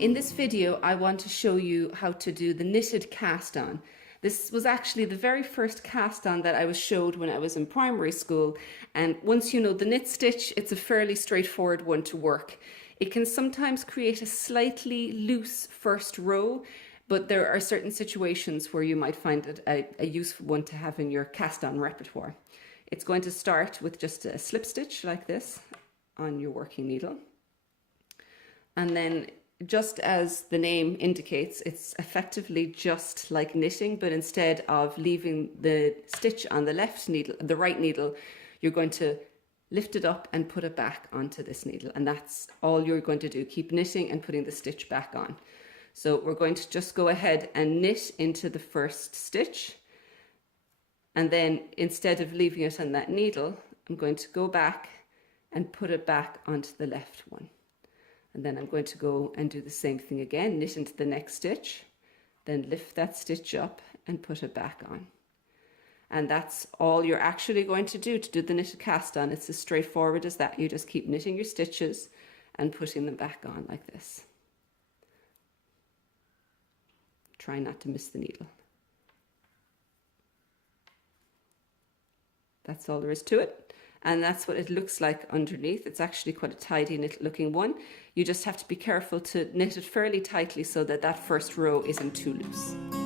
In this video, I want to show you how to do the knitted cast on. This was actually the very first cast on that I was showed when I was in primary school. And once you know the knit stitch, it's a fairly straightforward one to work. It can sometimes create a slightly loose first row, but there are certain situations where you might find it a useful one to have in your cast on repertoire. It's going to start with just a slip stitch like this on your working needle. And then, just as the name indicates, it's effectively just like knitting, but instead of leaving the stitch on the left needle, the right needle, you're going to lift it up and put it back onto this needle. And that's all you're going to do. Keep knitting and putting the stitch back on. So we're going to just go ahead and knit into the first stitch. And then instead of leaving it on that needle, I'm going to go back and put it back onto the left one. And then I'm going to go and do the same thing again, knit into the next stitch, then lift that stitch up and put it back on. And that's all you're actually going to do the knitted cast on. It's as straightforward as that. You just keep knitting your stitches and putting them back on like this. Try not to miss the needle. That's all there is to it. And that's what it looks like underneath. It's actually quite a tidy knit looking one. You just have to be careful to knit it fairly tightly so that that first row isn't too loose.